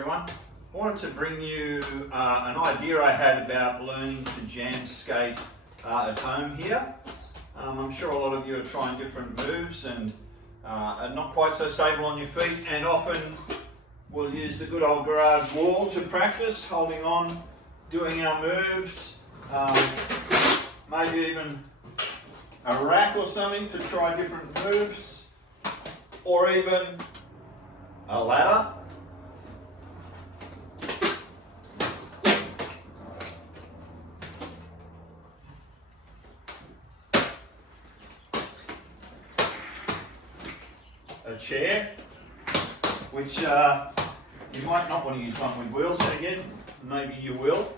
everyone. I wanted to bring you an idea I had about learning to jam skate at home here. I'm sure a lot of you are trying different moves and are not quite so stable on your feet, and often we'll use the good old garage wall to practice, holding on, doing our moves, maybe even a rack or something to try different moves, or even a ladder. A chair, which you might not want to use one with wheels again, maybe you will.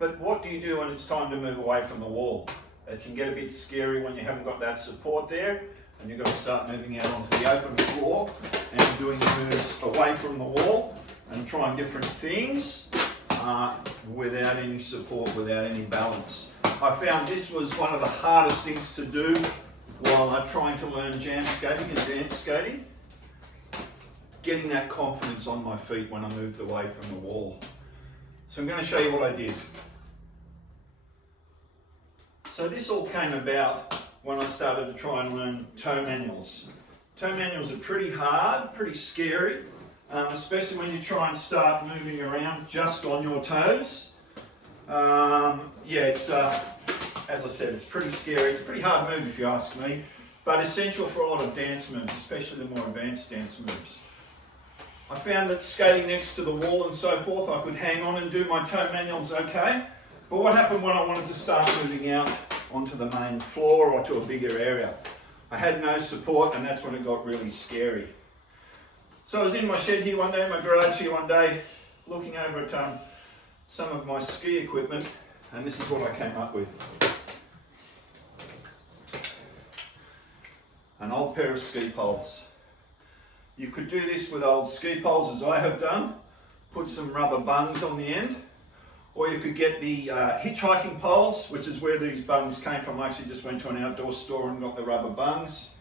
But what do you do when it's time to move away from the wall? It can get a bit scary when you haven't got that support there, and you've got to start moving out onto the open floor and doing moves away from the wall and trying different things without any support, without any balance. I found this was one of the hardest things to do while I'm trying to learn jam skating and dance skating, getting that confidence on my feet when I moved away from the wall. So I'm going to show you what I did. So this all came about when I started to try and learn toe manuals. Toe manuals are pretty hard, pretty scary, especially when you try and start moving around just on your toes. It's as I said, it's pretty scary. It's a pretty hard move if you ask me, but essential for a lot of dance moves, especially the more advanced dance moves. I found that skating next to the wall and so forth, I could hang on and do my toe manuals okay. But what happened when I wanted to start moving out onto the main floor or to a bigger area? I had no support, and that's when it got really scary. So I was in my shed here one day, my garage here one day, looking over at some of my ski equipment, and this is what I came up with. An old pair of ski poles. You could do this with old ski poles as I have done, put some rubber bungs on the end, or you could get the hitchhiking poles, which is where these bungs came from. I actually just went to an outdoor store and got the rubber bungs.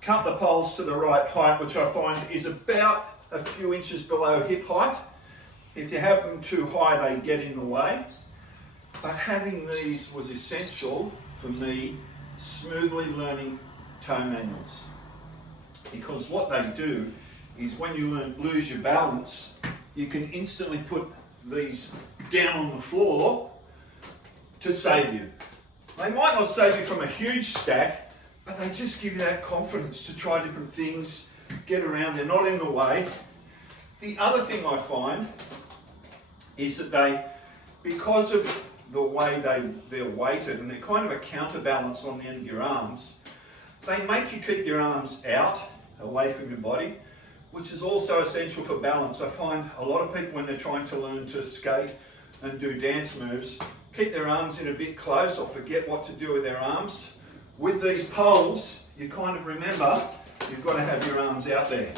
Cut the poles to the right height, which I find is about a few inches below hip height. If you have them too high, they get in the way. But having these was essential for me smoothly learning toe manuals. Because what they do is when you lose your balance, you can instantly put these down on the floor to save you. They might not save you from a huge stack, but they just give you that confidence to try different things, get around, they're not in the way. The other thing I find is that because of the way they're weighted and they're kind of a counterbalance on the end of your arms, they make you keep your arms out, away from your body, which is also essential for balance. I find a lot of people when they're trying to learn to skate and do dance moves, keep their arms in a bit close or forget what to do with their arms. With these poles, you kind of remember you've got to have your arms out there.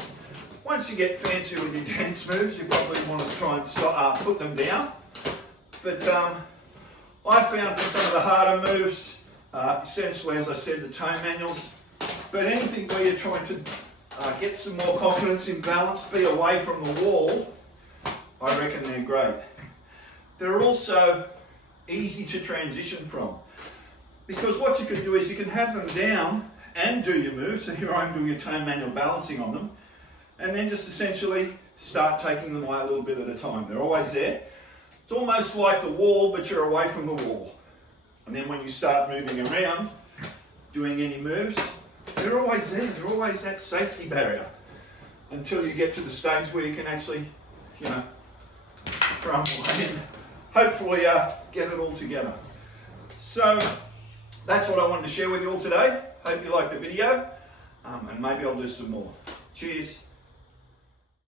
Once you get fancy with your dance moves, you probably want to try and put them down. But I found for some of the harder moves, essentially, as I said, the toe manuals, but anything where you're trying to get some more confidence in balance, be away from the wall, I reckon they're great. They're also easy to transition from, because what you can do is you can have them down and do your moves. So here I'm doing your toe manual balancing on them, and then just essentially start taking them away a little bit at a time. They're always there. It's almost like the wall, but you're away from the wall. And then when you start moving around, doing any moves, they're always there. They're always that safety barrier until you get to the stage where you can actually, throw them away and hopefully get it all together. So that's what I wanted to share with you all today. Hope you liked the video, and maybe I'll do some more. Cheers.